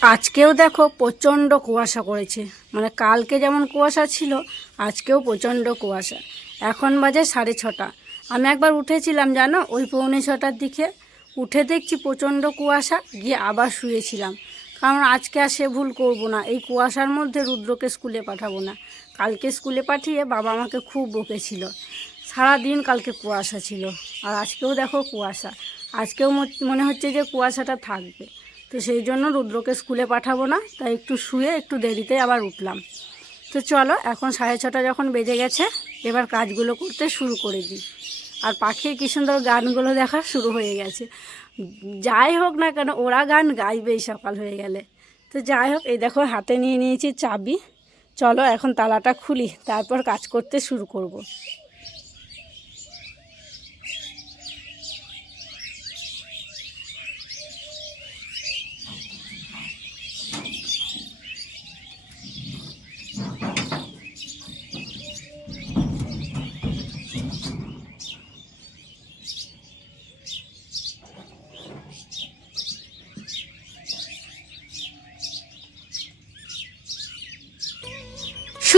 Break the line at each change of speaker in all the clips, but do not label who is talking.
আজকেও দেখো প্রচণ্ড কুয়াশা করেছে মানে কালকে যেমন কুয়াশা ছিল, আজকেও প্রচণ্ড কুয়াশা। এখন বাজে সাড়ে ছটা। আমি একবার উঠেছিলাম, জানো? ওই পৌনে ছটার দিকে। উঠে দেখছি প্রচণ্ড কুয়াশা, গিয়ে আবার শুয়েছিলাম। কারণ আজকে আর সে ভুল করব না। এই কুয়াশার মধ্যে রুদ্রকে স্কুলে পাঠাবো না। কালকে স্কুলে পাঠিয়ে বাবা আমাকে খুব বকেছিল। সারাদিন কালকে কুয়াশা ছিল। আর আজকেও দেখো কুয়াশা। আজকেও মনে হচ্ছে যে কুয়াশাটা থাকবে। তো সেই জন্য রুদ্রকে স্কুলে পাঠাবো না, তাই একটু শুয়ে একটু দেরিতে আবার উঠলাম। তো চলো, এখন সাড়ে ছটা যখন বেজে গেছে, এবার কাজগুলো করতে শুরু করে দিই। আর পাখির কি সুন্দর গানগুলো দেখা শুরু হয়ে গেছে। যাই হোক না কেন, ওরা গান গাইবেই সকাল হয়ে গেলে। তো যাই হোক, এই দেখো হাতে নিয়ে নিয়েছি চাবি। চলো, এখন তালাটা খুলি, তারপর কাজ করতে শুরু করব।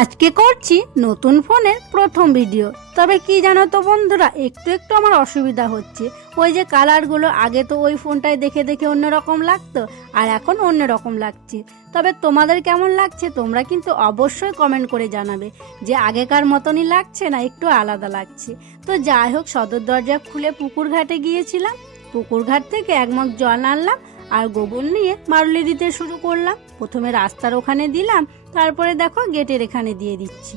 আজকে করছি নতুন ফোনের প্রথম ভিডিও। তবে কি জানো তো বন্ধুরা, একটু একটু আমার অসুবিধা হচ্ছে। ওই যে কালারগুলো, আগে তো ওই ফোনটায় দেখে দেখে অন্যরকম লাগতো, আর এখন অন্যরকম লাগছে। তবে তোমাদের কেমন লাগছে তোমরা কিন্তু অবশ্যই কমেন্ট করে জানাবে যে আগেকার মতনই লাগছে না, একটু আলাদা লাগছে। তো যাই হোক, সদর দরজা খুলে পুকুর ঘাটে গিয়েছিলাম। পুকুর ঘাট থেকে এক মগ জল আনলাম আর গোবর নিয়ে মারুলি দিতে শুরু করলাম। প্রথমে রাস্তার ওখানে দিলাম তারপরে দেখো গেটের এখানে দিয়ে দিচ্ছি।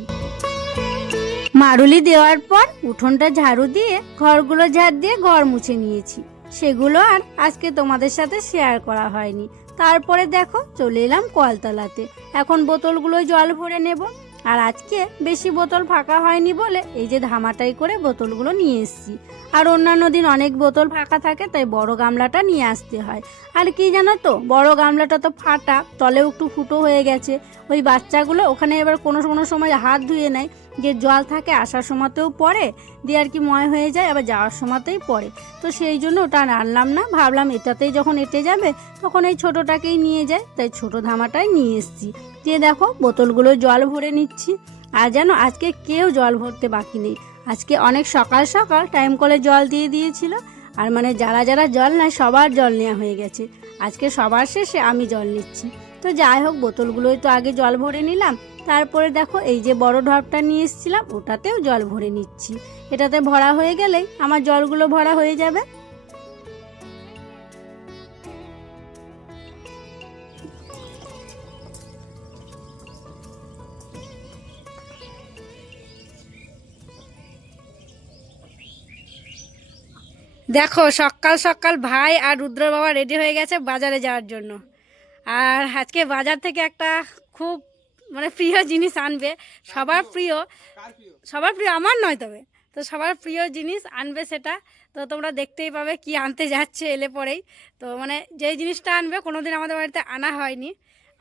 মারুলি দেওয়ার পর উঠোনটা ঝাড়ু দিয়ে ঘরগুলো ঝাড় দিয়ে ঘর মুছে নিয়েছি। সেগুলো আর আজকে তোমাদের সাথে শেয়ার করা হয়নি। তারপরে দেখো চলে এলাম কলতলাতে এখন বোতলগুলো জল ভরে নেব। আর আজকে বেশি বোতল ফাঁকা হয়নি বলে এই যে ধামাটাই করে বোতলগুলো নিয়ে এসেছি। আর অন্যান্য দিন অনেক বোতল ফাঁকা থাকে, তাই বড় গামলাটা নিয়ে আসতে হয়। আর কি জানো তো, বড় গামলাটা তো ফাটা, তলেও একটু ফুটো হয়ে গেছে। ওই বাচ্চাগুলো ওখানে এবার কোনো কোনো সময় হাত ধুয়ে নেয় যে জল থাকে আসার সময়তেও পড়ে, দিয়ে আর কি ময় হয়ে যায়, আবার যাওয়ার সময়তেই পড়ে। তো সেই জন্য ওটা আনলাম না। ভাবলাম এটাতেই যখন এটে যাবে, তখন এই ছোটোটাকেই নিয়ে যায় তাই ছোটো ধামাটাই নিয়ে এসেছি। দিয়ে দেখো, বোতলগুলো জল ভরে নিচ্ছি। আর যেন আজকে কেউ জল ভরতে বাকি নেই। আজকে অনেক সকাল সকাল টাইম কলে জল দিয়ে দিয়েছিল। আর মানে যারা যারা জল নেয়, সবার জল নেওয়া হয়ে গেছে। আজকে সবার শেষে আমি জল নিচ্ছি। তো যাই হোক, বোতলগুলোই তো আগে জল ভরে নিলাম। তারপরে দেখো এই যে বড় ঢপটা নিয়ে এসেছিলাম, ওটাতেও জল ভরে নিচ্ছি। এটাতে ভরা হয়ে গেলেই আমার জলগুলো ভরা হয়ে যাবে। দেখো, সকাল সকাল ভাই আর রুদ্র বাবা রেডি হয়ে গেছে বাজারে যাওয়ার জন্য। আর আজকে বাজার থেকে একটা খুব মানে প্রিয় জিনিস আনবে। সবার প্রিয় সবার প্রিয় আমার নয় তবে। তো সবার প্রিয় জিনিস আনবে সেটা। তো তোমরা দেখতেই পাবে কি আনতে যাচ্ছে এলে পরেই। তো মানে যেই জিনিসটা আনবে কোনোদিন আমাদের বাড়িতে আনা হয়নি।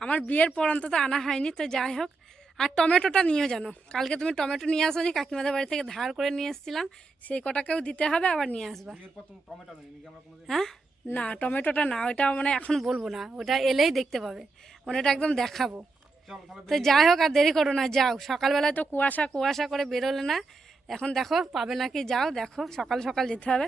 আমার বিয়ের পর অন্তত আনা হয়নি তো যাই হোক। আর টমেটোটা নিয়েও জানো কালকে তুমি টমেটো নিয়ে আসোনি কাকিমাদের বাড়ি থেকে ধার করে নিয়ে এসেছিলাম। সেই কটাকেও দিতে হবে আবার নিয়ে আসবা। হ্যাঁ? না টমেটোটা না ওইটা মানে এখন বলব না। ওটা এলেই দেখতে পাবে। মানে ওটা একদম দেখাবো। তো যাই হোক আর দেরি করো না যাও। সকালবেলায় তো কুয়াশা কুয়াশা করে বেরোলে না। এখন দেখো পাবে নাকি? যাও দেখো সকাল সকাল যেতে হবে।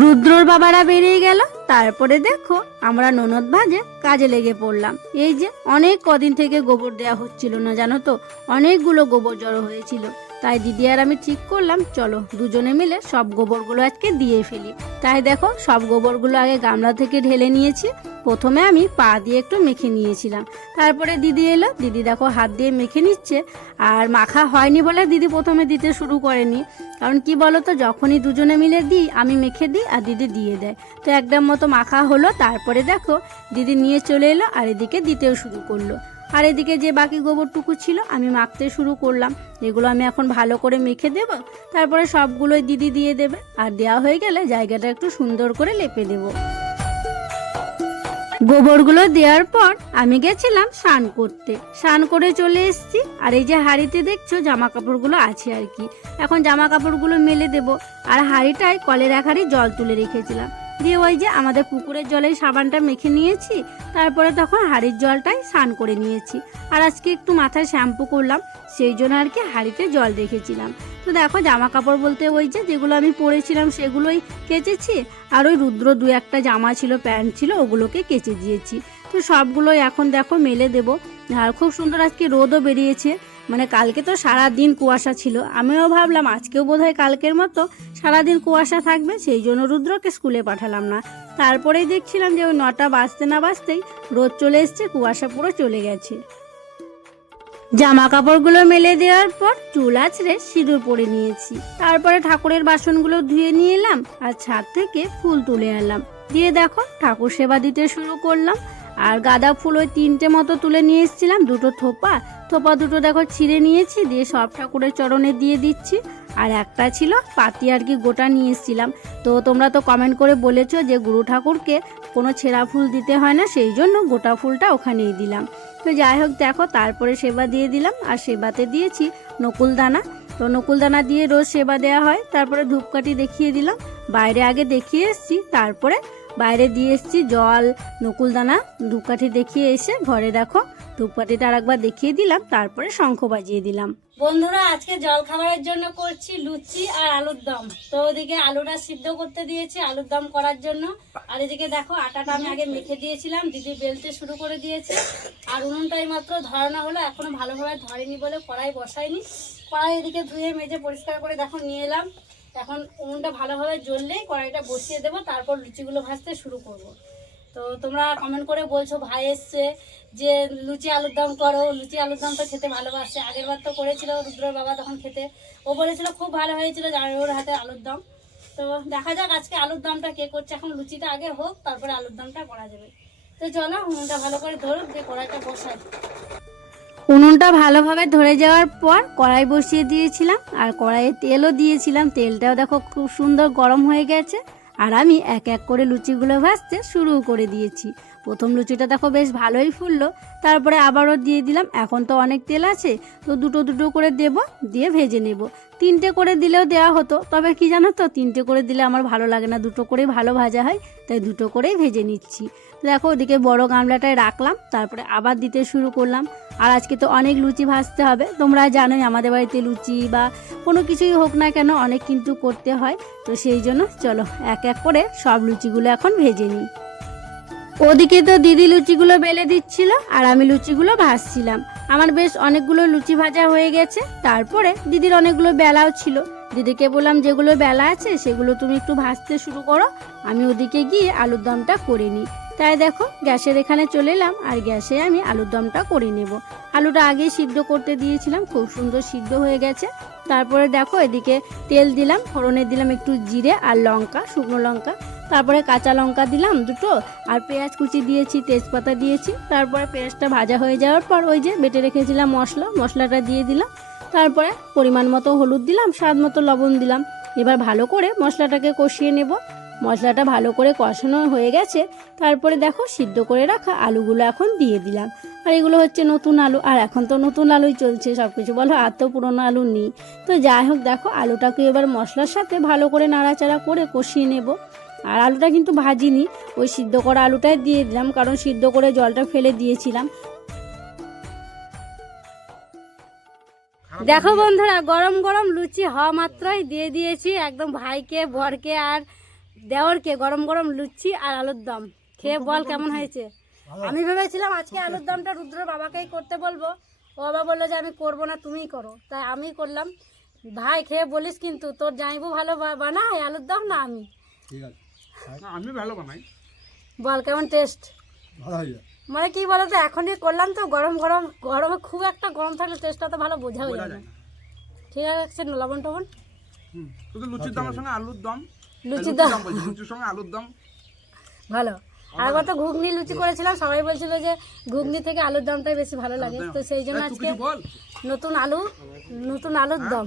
রুদ্রর বাবারা বেরিয়ে গেল। তারপরে দেখো আমরা ননদ ভাজে কাজে লেগে পড়লাম। এই যে অনেক কদিন থেকে গোবর দেওয়া হচ্ছিল না জানো তো? অনেকগুলো গোবর জড়ো হয়েছিল। তাই দিদি আর আমি ঠিক করলাম, চলো দুজনে মিলে সব গোবরগুলো আজকে দিয়ে ফেলি। তাই দেখো, সব গোবরগুলো আগে গামলা থেকে ঢেলে নিয়েছি। প্রথমে আমি পা দিয়ে একটু মেখে নিয়েছিলাম। তারপরে দিদি এলো, দিদি দেখো হাত দিয়ে মেখে নিচ্ছে। আর মাখা হয়নি বলে দিদি প্রথমে দিতে শুরু করেনি। কারণ কি বলো তো যখনই দুজনে মিলে দিই, আমি মেখে দিই আর দিদি দিয়ে দেয়। তো একদম মতো মাখা হলো, তারপরে দেখো দিদি নিয়ে চলে এলো আর এদিকে দিতেও শুরু করল। আর এদিকে যে বাকি গোবরটুকু ছিল, আমি মাখতে শুরু করলাম। এগুলো আমি এখন ভালো করে মেখে দেব, তারপরে সবগুলোই দিদি দিয়ে দেবে। আর দেওয়া হয়ে গেলে জায়গাটা একটু সুন্দর করে লেপে দেবো। গোবরগুলো দেওয়ার পর আমি গেছিলাম স্নান করতে। স্নান করে চলে এসেছি, আর এই যে হাঁড়িতে দেখছ জামা কাপড়গুলো আছে আর কি। এখন জামা কাপড়গুলো মেলে দেব। আর হাঁড়িটায় কলের এক হাড়ি জল তুলে রেখেছিলাম। দিয়ে ওই যে আমাদের পুকুরের জলেই সাবানটা মেখে নিয়েছি, তারপরে তখন হাঁড়ির জলটাই স্নান করে নিয়েছি। আর আজকে একটু মাথায় শ্যাম্পু করলাম, সেই জন্য আর কি হাঁড়িতে জল রেখেছিলাম। তো দেখো জামা কাপড় বলতে ওই যে যেগুলো আমি পরেছিলাম সেগুলোই কেচেছি, আর ওই রুদ্র দু একটা জামা ছিল, প্যান্ট ছিল, ওগুলোকে কেচে দিয়েছি। তো সবগুলোই এখন দেখো মেলে দেবো। আর খুব সুন্দর আজকে রোদও বেরিয়েছে মানে কালকে তো সারা দিন কুয়াশা ছিল। আমিও ভাবলাম আজকেও বোধহয় কালকের মতো সারাদিন কুয়াশা থাকবে, সেই জন্য রুদ্রকে স্কুলে পাঠালাম না। তারপরেই দেখছিলাম যে ওই নটা বাজতে না বাজতেই রোদ চলে এসছে, কুয়াশা পুরো চলে গেছে। জামা কাপড়গুলো মেলে দেওয়ার পর চুল আছড়ে সিঁদুর পরে নিয়েছি। তারপরে ঠাকুরের বাসনগুলো ধুয়ে নিয়ে এলাম আর ছাদ থেকে ফুল তুলে আনলাম। দিয়ে দেখো ঠাকুর সেবা দিতে শুরু করলাম। আর গাঁদা ফুল ওই তিনটে মতো তুলে নিয়ে এসেছিলাম, দুটো থোপা থোপা দুটো দেখো ছিঁড়ে নিয়েছি, দিয়ে সব ঠাকুরের চরণে দিয়ে দিচ্ছি। আর একটা ছিল পাতি আর কি গোটা নিয়ে এসেছিলাম। তো তোমরা তো কমেন্ট করে বলেছ যে গুরু ঠাকুরকে কোনো ছেঁড়া ফুল দিতে হয় না, সেই জন্য গোটা ফুলটা ওখানেই দিলাম। তো যাই হোক দেখো, তারপরে সেবা দিয়ে দিলাম, আর সেবাতে দিয়েছি নকুলদানা। তো নকুলদানা দিয়ে রোজ সেবা দেওয়া হয়। তারপরে ধূপকাঠি দেখিয়ে দিলাম, বাইরে আগে দেখিয়ে এসেছি, তারপরে বাইরে দিয়ে এসেছি জল, নকুলদানা, ধূপকাঠি দেখিয়ে এসে ঘরে দেখো ধূপকাঠিটা আর একবার দেখিয়ে দিলাম, তারপরে শঙ্খ বাজিয়ে দিলাম। বন্ধুরা, আজকে জল খাবারের জন্য করছি লুচি আর আলুর দম। তো ওদিকে আলুটা সিদ্ধ করতে দিয়েছি, আলুর দম করার জন্য। আর এদিকে দেখো, আটাটা আমি আগে মেখে দিয়েছিলাম, দিদি বেলতে শুরু করে দিয়েছে। আর উনুনটাই মাত্র ধরানো হলো, এখনও ভালোভাবে ধরেনি বলে কড়াই বসাইনি। কড়াই এদিকে ধুয়ে, মেজে পরিষ্কার করে দেখো, নিয়ে এলাম। এখন উনুনটা ভালোভাবে জ্বললেই কড়াইটা বসিয়ে দেবো, তারপর লুচিগুলো ভাজতে শুরু করব। তো তোমরা কমেন্ট করে বলছো, ভাই এসছে যে লুচি আলুর দম করো, লুচি আলুর দম তো খেতে ভালোবাসে। আগের বার তো করেছিল রুদ্রর বাবা তখন খেতে। ও বলেছিল খুব ভালো হয়েছিল ওর হাতে আলুর দম। তো দেখা যাক আজকে আলুর দমটা কে করছে। এখন লুচিটা আগে হোক, তারপরে আলুর দমটা করা যাবে। তো চলো, উনুনটা ভালো করে ধরুক দিয়ে কড়াইটা বসাই। উনুনটা ভালোভাবে ধরে যাওয়ার পর কড়াই বসিয়ে দিয়েছিলাম, আর কড়াইয়ে তেলও দিয়েছিলাম। তেলটাও দেখো খুব সুন্দর গরম হয়ে গেছে। আর আমি এক এক করে লুচিগুলো ভাজতে শুরু করে দিয়েছি। প্রথম লুচিটা দেখো বেশ ভালোই ফুললো, তারপরে আবারও দিয়ে দিলাম, এখন তো অনেক তেল আছে, তো দুটো দুটো করে দেব, দিয়ে ভেজে নেব। তিনটে করে দিলেও দেওয়া হতো, তবে কি জানো তো, তিনটে করে দিলে আমার ভালো লাগে না, দুটো করেই ভালো ভাজা হয়, তাই দুটো করেই ভেজে নিচ্ছি। দেখো ওদিকে বড় গামলাটায় রাখলাম, তারপরে আবার দিতে শুরু করলাম। আর আজকে তো অনেক লুচি ভাজতে হবে। তোমরা জানোই আমাদের বাড়িতে লুচি বা কোনো কিছুই হোক না কেন অনেক কিন্তু করতে হয়। তো সেই জন্য চলো এক এক করে সব লুচিগুলো এখন ভেজে নিই। ওদিকে তো দিদি লুচিগুলো বেলে দিচ্ছিল আর আমি লুচিগুলো ভাজছিলাম। আমার বেশ অনেকগুলো লুচি ভাজা হয়ে গেছে, তারপরে দিদির অনেকগুলো বেলাও ছিল। দিদিকে বললাম, যেগুলো বেলা আছে সেগুলো তুমি একটু ভাজতে শুরু করো। আমি ওদিকে গিয়ে আলুর দমটা করে নিই। তাই দেখো, গ্যাসের এখানে চলে এলাম আর গ্যাসে আমি আলুর দমটা করে নেব। আলুটা আগেই সিদ্ধ করতে দিয়েছিলাম, খুব সুন্দর সিদ্ধ হয়ে গেছে। তারপরে দেখো, এদিকে তেল দিলাম, ফোড়নে দিলাম একটু জিরে আর লঙ্কা, শুকনো লঙ্কা। তারপরে কাঁচা লঙ্কা দিলাম দুটো, আর পেঁয়াজ কুচি দিয়েছি, তেজপাতা দিয়েছি। তারপরে পেঁয়াজটা ভাজা হয়ে যাওয়ার পর ওই যে বেটে রেখেছিলাম মশলা, মশলাটা দিয়ে দিলাম। তারপরে পরিমাণ মতো হলুদ দিলাম, স্বাদ মতো লবণ দিলাম। এবার ভালো করে মশলাটাকে কষিয়ে নেব। মশলাটা ভালো করে কষানো হয়ে গেছে। তারপরে দেখো সিদ্ধ করে রাখা আলুগুলো এখন দিয়ে দিলাম। আর এগুলো হচ্ছে নতুন আলু। আর এখন তো নতুন আলুই চলছে সব কিছু বলো, আর তো পুরোনো আলু নেই। তো যাই হোক, দেখো আলুটাকে এবার মশলার সাথে ভালো করে নাড়াচাড়া করে কষিয়ে নেব। আর আলুটা কিন্তু ভাজিনি। ওই সিদ্ধ করা আলুটাই দিয়ে দিলাম, কারণ সিদ্ধ করে জলটা ফেলে দিয়েছিলাম। দেখো বন্ধুরা, গরম গরম লুচি হওয়া মাত্রই দিয়ে দিয়েছি। একদম ভাইকে, বরকে আর দেওরকে গরম গরম লুচি আর আলুর দম। খেয়ে বল কেমন হয়েছে? আমি ভেবেছিলাম আজকে আলুর দমটা রুদ্র বাবাকেই করতে বলব। ও বাবা বলল যে আমি করব না তুমিই করো। তাই আমি করলাম। ভাই খেয়ে বলিস কিন্তু তোর জাইবু ভালো বানায় আলুর দম না আমি?
ঠিক আছে।
না, আমি ভালো বানাই।
বল কেমন টেস্ট মানে কি বলতো এখনই করলাম তো গরম গরম গরমে খুব একটা গরম থাকলে টেস্টটা তো ভালো বোঝাও
বোঝা
যায় না। ঠিক আছে লবণ টবণ?
শুধু লুচির দমের সঙ্গে আলুর দম
লুচি
লুচির
দাও
দম বলছি, লুচির সঙ্গে আলুর দম।
ভালো। আর কত ঘুগনি লুচি করেছিলাম সবাই বলছিল যে ঘুগনি থেকে আলুর দমটাই বেশি ভালো লাগে। তো সেই জন্য আজকে নতুন আলু নতুন আলুর দম।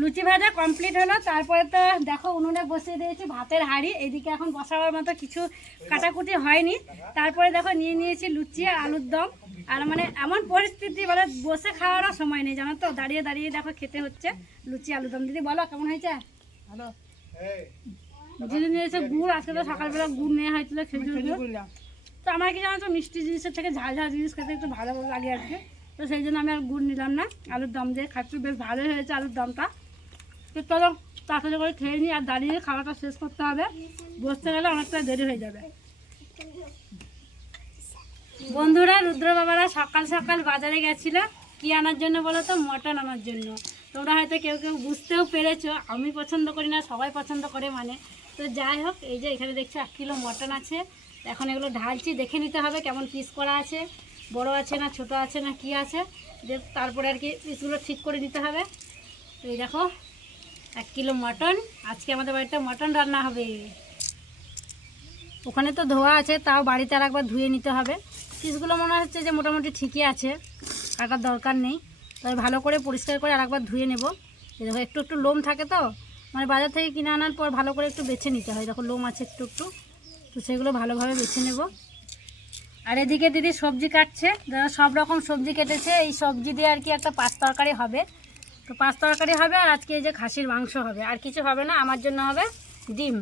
লুচি ভাজা কমপ্লিট হলো তারপরে তো দেখো উনুনে বসিয়ে দিয়েছি ভাতের হাঁড়ি এদিকে এখন বসাবার মতো কিছু কাটাকুটি হয়নি। তারপরে দেখো নিয়ে নিয়েছি লুচি আর আলুর দম। আর মানে এমন পরিস্থিতি মানে বসে খাওয়ারও সময় নেই জানো তো? দাঁড়িয়ে দাঁড়িয়ে দেখো খেতে হচ্ছে। লুচি আলুর দম। দিদি বলো কেমন হয়েছে? ভালো। দিদি নিয়েছে গুড় আজকে তো সকালবেলা গুড় নেওয়া হয়েছিল খেজুর গুড় তো আমার কি জানো তো মিষ্টি জিনিসের থেকে ঝাল ঝাল জিনিস খেতে একটু ভালো লাগে আর কি। তো সেই জন্য আমি আর গুড় নিলাম না আলুর দম দিয়ে খাচ্ছি বেশ ভালোই হয়েছে আলুর দমটা। তো চলো তাড়াতাড়ি করে খেয়ে নিই আর দাঁড়িয়ে খাওয়াটা শেষ করতে হবে। বসতে গেলে অনেকটা দেরি হয়ে যাবে। বন্ধুরা রুদ্র বাবারা সকাল সকাল বাজারে গেছিল। কি আনার জন্য বলো তো? মটন আনার জন্য। তোমরা হয়তো কেউ কেউ বুঝতেও পেরেছ, আমি পছন্দ করি না, সবাই পছন্দ করে মানে। তো যাই হোক, এই যে এখানে দেখছ এক কিলো মটন আছে। এখন এগুলো ঢালছি, দেখে নিতে হবে কেমন পিস করা আছে। বড় আছে না, ছোট আছে না, কি আছে। যে তারপরে আর কি পিসগুলো ঠিক করে নিতে হবে। তো এই দেখো, এক কিলো মটন। আজকে আমাদের বাড়িতে মটন রান্না হবে। ওখানে তো ধোয়া আছে, তাও বাড়িতে আর একবার ধুয়ে নিতে হবে। পিসগুলো মনে হচ্ছে যে মোটামুটি ঠিকই আছে, কাটার দরকার নেই। তবে ভালো করে পরিষ্কার করে আর একবার ধুয়ে নেব। দেখো, একটু একটু লোম থাকে তো মানে বাজার থেকে কিনে আনার পর ভালো করে একটু বেছে নিতে হয়। দেখো, লোম আছে একটু একটু, তো সেগুলো ভালোভাবে বেছে নেব। আর এদিকে দিদি সবজি কাটছে। সব রকম সবজি কেটেছে। এই সবজি দিয়ে আর কি একটা পাঁচ তরকারি হবে। তো পাঁচ তরকারি হবে আর আজকে এই যে খাসির মাংস হবে। আর কিছু হবে না, আমার জন্য হবে ডিম।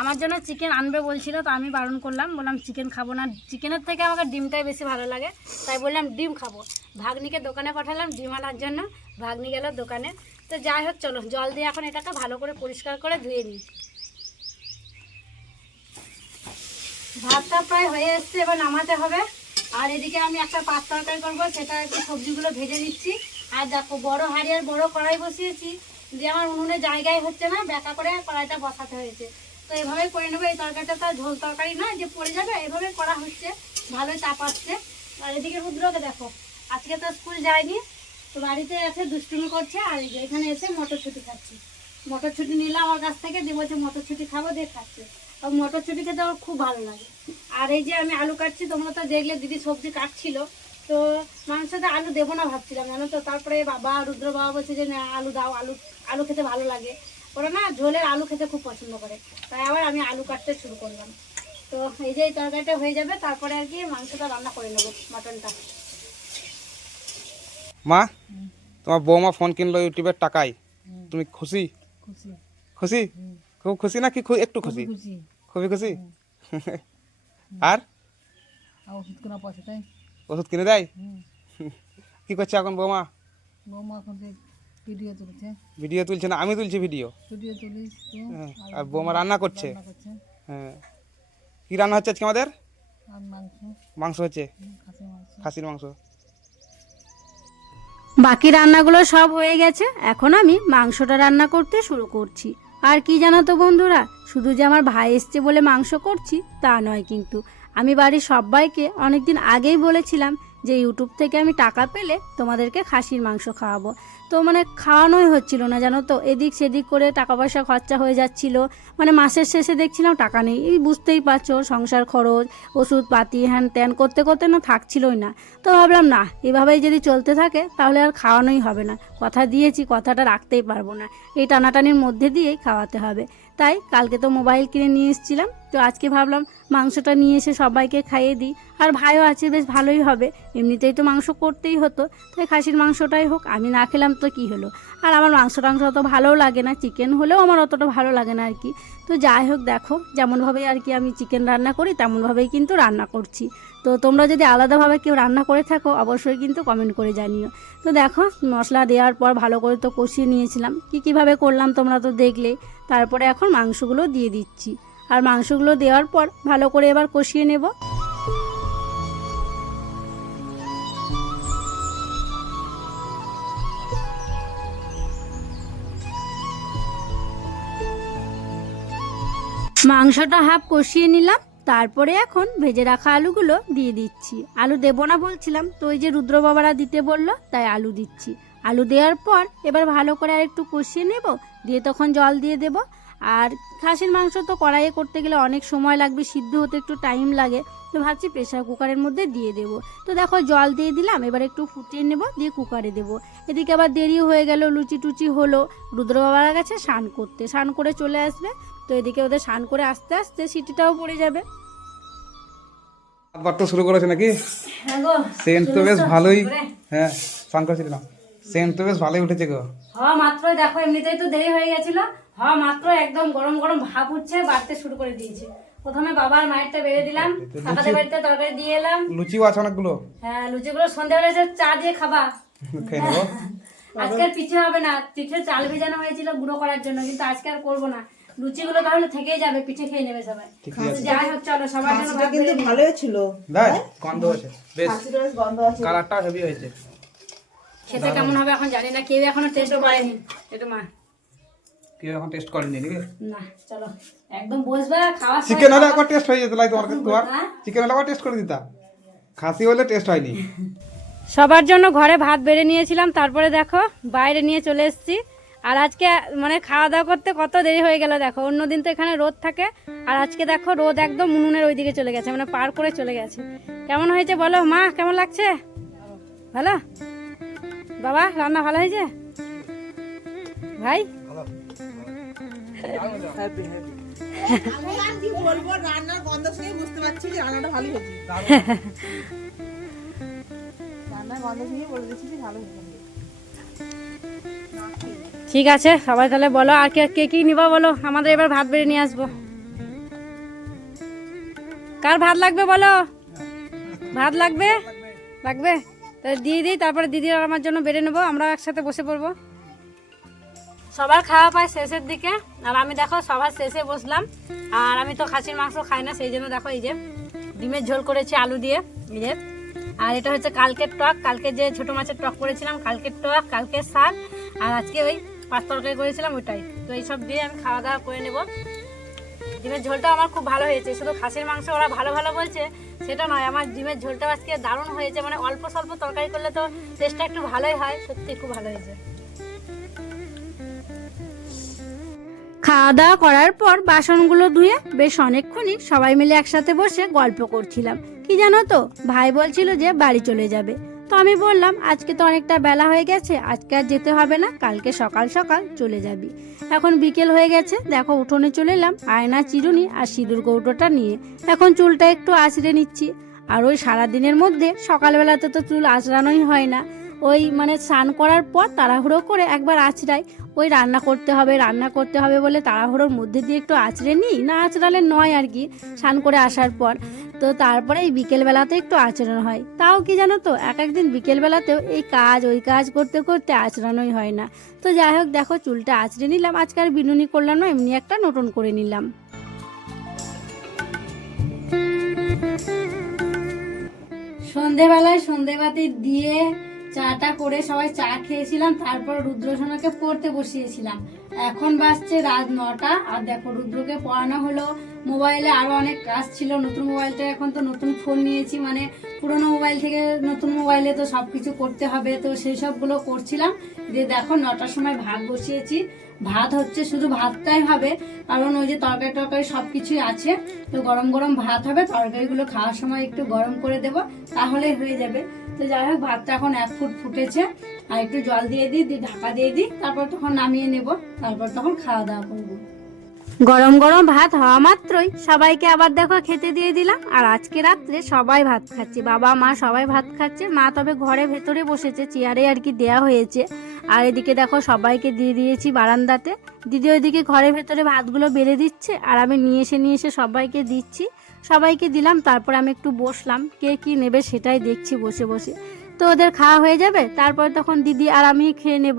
আমার জন্য চিকেন আনবে বলছিল, তো আমি বারণ করলাম, বললাম চিকেন খাব না। চিকেনের থেকে আমাকে ডিমটাই বেশি ভালো লাগে, তাই বললাম ডিম খাব। ভাগ্নিকে দোকানে পাঠালাম ডিম আনার জন্য, ভাগ্নি গেল দোকানে। তো যাই হোক, চলো, জল দিয়ে এখন এটাকে ভালো করে পরিষ্কার করে ধুয়ে নিই। ভাতটা প্রায় হয়ে এসছে, এবার নামাতে হবে। আর এদিকে আমি একটা পাঁচ তরকারি করব, সেটা একটু সবজিগুলো ভেজে নিচ্ছি। আর দেখো, বড় হাঁড়ি আর বড় কড়াই বসিয়েছি, যে আমার উনুনে জায়গায় হচ্ছে না ব্যাকা করে কড়াইটা বসাতে হয়েছে। তো এভাবে করে নেব। এই তরকারিটা তো আর ঝোল তরকারি না যে পড়ে যাবে এভাবে করা হচ্ছে। ভালোই চাপ আসছে। আর এদিকে রুদ্রকে দেখো, আজকে তো স্কুল যায়নি, তো বাড়িতে আছে, দুষ্টুমি করছে, আর এখানে এসে মটরশুঁটি খাচ্ছি। মটরশুঁটি নিলাম আমার কাছ থেকে, দিয়ে বলছে, মটরশুঁটি খাব, দিয়ে খাচ্ছে। আর মটরশুঁটি খেতে আমার খুব ভালো লাগে। আর এই যে আমি আলু কাটছি, তোমরা তো দেখলে দিদি সবজি কাটছিল। তো মাংসতে আলু দেবো না ভাবছিলাম, জানো তো? তারপরে বাবা, রুদ্র বাবা বলছে যে, না, আলু দাও, আলু আলু খেতে ভালো লাগে। ওরা না ঝোলের আলু খেতে খুব পছন্দ করে। তাই আবার আমি আলু কাটতে শুরু করলাম। তো এই যে তরকারিটা হয়ে যাবে তারপরে আর কি মাংসটা রান্না করে নেব মাটনটা
মা তোমার বৌমা ফোন কিনলো ইউটিউবের টাকায়। তুমি খুশি? খুশি। খুব খুশি না কি একটু খুশি? খুবই খুশি। আর?
ওষুধ কেনা
দেয়? কি করছে এখন বৌমা?
বৌমা এখন ভিডিও তুলছে।
ভিডিও তুলছে না আমি তুলছি ভিডিও।
ভিডিও তুলিস
হ্যাঁ, আর বৌমা রান্না করছে। হ্যাঁ। কি রান্না হচ্ছে আজকে আমাদের?
মাংস।
মাংস হচ্ছে।
খাসির মাংস।
খাসির মাংস।
বাকি রান্নাগুলো সব হয়ে গেছে এখন আমি মাংসটা রান্না করতে শুরু করছি। আর কি জানো তো বন্ধুরা শুধু যে আমার ভাই এসছে বলে মাংস করছি তা নয় কিন্তু। আমি বাড়ির সবাইকে অনেকদিন আগেই বলেছিলাম যে ইউটিউব থেকে আমি টাকা পেলে তোমাদেরকে খাসির মাংস খাওয়াবো। তো মানে খাওয়ানোই হচ্ছিল না, জানো তো? এদিক সেদিক করে টাকা পয়সা খরচা হয়ে যাচ্ছিল। মানে মাসের শেষে দেখছিলাম টাকা নেই। এই বুঝতেই পারছ, সংসার খরচ ওষুধ পাতি হ্যান ত্যান করতে করতে না থাকছিলই না। তো ভাবলাম, না, এভাবেই যদি চলতে থাকে, তাহলে আর খাওয়ানোই হবে না। কথা দিয়েছি, কথাটা রাখতেই পারব না। এই টানাটানির মধ্যে দিয়েই খাওয়াতে হবে। তাই কালকে তো মোবাইল কিনে নিয়ে এসেছিলাম। তো আজকে ভাবলাম মাংসটা নিয়ে এসে সবাইকে খাইয়ে দিই। আর ভাইও আছে, বেশ ভালোই হবে। এমনিতেই তো মাংস করতেই হতো। তাই খাসির মাংসটাই হোক, আমি না খেলাম তো কি হলো? আর আমার মাংস টাংস অত ভালোও লাগে না চিকেন হলেও আমার অতটা ভালো লাগে না আর কি। তো যাই হোক দেখো যেমনভাবে আর কি আমি চিকেন রান্না করি, তেমনভাবেই কিন্তু রান্না করছি। তো তোমরা যদি আলাদাভাবে কেউ রান্না করে থাকো, অবশ্যই কিন্তু কমেন্ট করে জানিও। তো দেখো, মশলা দেওয়ার পর ভালো করে তো কষিয়ে নিয়েছিলাম। কী কীভাবে করলাম তোমরা তো দেখলে, তারপরে এখন মাংসগুলো দিয়ে দিচ্ছি। আর মাংসগুলো দেওয়ার পর ভালো করে এবার কষিয়ে নেব। মাংসটা হাফ কষিয়ে নিলাম, তারপরে এখন ভেজে রাখা আলুগুলো দিয়ে দিচ্ছি। আলু দেবো না বলছিলাম, তো ওই যে রুদ্র বাবারা দিতে বলল, তাই আলু দিচ্ছি। আলু দেওয়ার পর এবার ভালো করে আর একটু কষিয়ে নেব, দিয়ে তখন জল দিয়ে দেব। আর খাসির মাংস তো কড়াইয়ে করতে গেলে অনেক সময় লাগবে, সিদ্ধ হতে একটু টাইম লাগে, তো ভাবছি প্রেশার কুকারের মধ্যে দিয়ে দেবো। তো দেখো জল দিয়ে দিলাম, এবার একটু ফুটিয়ে নেব, দিয়ে কুকারে দেবো। এদিকে আবার দেরি হয়ে গেল লুচি টুচি হলো, রুদ্র বাবার কাছে স্নান করতে। স্নান করে চলে আসবে তো এদিকে ওদের স্নান করে আস্তে আস্তে সিটিটাও পড়ে যাবে।
শুরু করেছে নাকি?
হ্যাঁ গো
সেন্ট তো বেশ ভালোই হ্যাঁ স্নান করেছিল না সেন্ট তো বেশ ভালোই উঠেছে গো।
হওয়া মাত্রই দেখো এমনিতেই তো দেরি হয়ে গেছিল। হওয়া মাত্র একদম গরম গরম ভাব উঠছে বাড়তে শুরু করে দিয়েছে। প্রথমে বাবার মায়েরটা বেড়ে দিলাম কাকাদের বাড়িতে তরকারি দিয়ে এলাম।
লুচিও আছে অনেকগুলো?
হ্যাঁ লুচিগুলো সন্ধ্যাবেলা চা দিয়ে খাবা।
খেয়ে নেব।
আজকের পিঠে হবে না পিঠে চাল ভেজানো হয়েছিল গুঁড়ো করার জন্য কিন্তু আজকে আর করব না। লুচিগুলো তাহলে থেকেই যাবে পিঠে খেয়ে নেবে সবাই। যাই হোক চলো সবার জন্য ভাত
কিন্তু ভালোই ছিল।
দেখ গন্ধ হয়েছে বেশ
গন্ধ আছে।
কালারটাও হেভি হয়েছে।
খেতে কেমন হবে এখন জানি না কেউ এখনও টেস্ট করেনি। মা।
কেউ এখন টেস্ট করেনি নাকি?
না চলো একদম বসবে খাওয়া
চিকেন হলে একবার টেস্ট হয়ে যেত লাই তোমার তোমার
হ্যাঁ?
চিকেন হলে একবার টেস্ট করে দিতা। খাসি হলে টেস্ট হয়নি।
সবার জন্য ঘরে ভাত বেড়ে নিয়েছিলাম তারপরে দেখো বাইরে নিয়ে চলে এসেছি। আর আজকে মানে খাওয়া দাওয়া করতে কত দেরি হয়ে গেল দেখো। অন্যদিন তো এখানে রোদ থাকে। আর আজকে দেখো রোদ একদম উনুনের ওইদিকে চলে গেছে মানে পার করে চলে গেছে। কেমন হয়েছে বলো? মা কেমন লাগছে? ভালো? বাবা রান্না ভালো হয়েছে? ভাই?
হ্যাপি হ্যাপি আমি আর কি বলব রান্নার গন্ধ শুনে বুঝতে পারছি যে রান্নাটা ভালো হয়েছে। রান্নার গন্ধ শুনে বলে দিচ্ছি যে ভালো হয়েছে।
ঠিক আছে, সবাই তাহলে বলো, আর কে কে কি নিবা বলো? আমাদের এবার ভাত বেড়ে নিয়ে আসব। কার ভাত লাগবে বলো? ভাত লাগবে? লাগবে? তাহলে দিয়ে দিই, তারপরে দিদির আর আমার জন্য বেড়ে নেব, আমরাও একসাথে বসে পড়ব। সবার খাওয়া পায় শেষের দিকে, আর আমি দেখো সবার শেষে বসলাম, আর আমি তো খাসির মাংস খাই না, সেই জন্য দেখো এই যে ডিমের ঝোল করেছি আলু দিয়ে, এই যে। আর এটা হচ্ছে কালকের টক, কালকে যে ছোট মাছের টক করেছিলাম, কালকের টক, কালকের শাক, আর আজকে ওই পাঁচ তরকারি করেছিলাম ওইটাই। তো এইসব দিয়ে আমি খাওয়া দাওয়া করে নেব। ডিমের ঝোলটা আমার খুব ভালো হয়েছে, শুধু খাসির মাংস ওরা ভালো ভালো বলছে, সেটা নয়, আমার ডিমের ঝোলটা আজকে দারুণ হয়েছে মানে অল্প স্বল্প তরকারি করলে তো টেস্টটা একটু ভালোই হয়, সত্যি খুব ভালো হয়েছে। খাওয়া দাওয়া করার পর বাসনগুলো ধুয়ে বেশ অনেকক্ষণই সবাই মিলে একসাথে বসে গল্প করছিলাম। কি জানো তো, ভাই বলছিল যে বাড়ি চলে যাবে। তো আমি বললাম, আজকে তো অনেকটা বেলা হয়ে গেছে, আজকে আর যেতে হবে না, কালকে সকাল সকাল চলে যাবি। এখন বিকেল হয়ে গেছে, দেখো উঠোনে চলে এলাম, আয়না, চিরুনি আর সিঁদুর কৌটোটা নিয়ে। এখন চুলটা একটু আছড়ে নিচ্ছি। আর ওই সারাদিনের মধ্যে সকালবেলাতে তো চুল আঁচড়ানোই হয় না। ওই মানে স্নান করার পর তাড়াহুড়ো করে একবার আঁচড়াই। ওই রান্না করতে হবে, রান্না করতে হবে বলে তাড়াহুড়োর মধ্যে দিয়ে একটু আঁচড়ে নিই। না আঁচড়ালে নয় আর কি, স্নান করে আসার পর। তো তারপরে এই বিকেলবেলাতে একটু আচরণ হয়। তাও কি জানো তো, এক একদিন বিকেলবেলাতেও এই কাজ, ওই কাজ করতে করতে আচরণই হয় না। তো যাই হোক, দেখো চুলটা আঁচড়ে নিলাম। আজকে আর বিনুনি করলাম না, এমনি একটা নতুন করে নিলাম। সন্ধেবেলায় সন্ধেবাতি দিয়ে চাটা করে সবাই চা খেয়েছিলাম, তারপর রুদ্রসোনাকে পড়তে বসিয়েছিলাম। এখন বাজছে রাত নটা, আর দেখো রুদ্রকে পড়ানো হলো। মোবাইলে আরও অনেক কাজ ছিল, নতুন মোবাইলটা এখন তো নতুন ফোন নিয়েছি মানে পুরোনো মোবাইল থেকে নতুন মোবাইলে তো সব কিছু করতে হবে, তো সেই সবগুলো করছিলাম। দিয়ে দেখো নটার সময় ভাগ বসিয়েছি ভাত হচ্ছে শুধু ভাতটাই হবে, কারণ ওই যে তরকারি টরকারি সব কিছুই আছে। তো গরম গরম ভাত হবে, তরকারিগুলো খাওয়ার সময় একটু গরম করে দেব, তাহলেই হয়ে যাবে। তো যাই হোক, ভাতটা এখন এক ফুট ফুটেছে, আর একটু জল দিয়ে দিই, দিয়ে ঢাকা দিয়ে দিই, তারপর তখন নামিয়ে নেব, তারপর তখন খাওয়া দাওয়া করব। গরম গরম ভাত হওয়া মাত্রই সবাইকে আবার দেখো খেতে দিয়ে দিলাম। আর আজকে রাত্রে সবাই ভাত খাচ্ছে। বাবা, মা সবাই ভাত খাচ্ছে। মা তবে ঘরে ভেতরে বসেছে, চেয়ারে আর কি দেয়া হয়েছে। আর এদিকে দেখো সবাইকে দিয়ে দিয়েছি বারান্দাতে। দিদি ওইদিকে ঘরের ভেতরে ভাতগুলো বেড়ে দিচ্ছে। আর আমি নিয়ে এসে নিয়ে এসে সবাইকে দিচ্ছি। সবাইকে দিলাম, তারপর আমি একটু বসলাম। কে কি নেবে সেটাই দেখছি বসে বসে। তো ওদের খাওয়া হয়ে যাবে? তারপর তখন দিদি আর আমি খেয়ে নেব।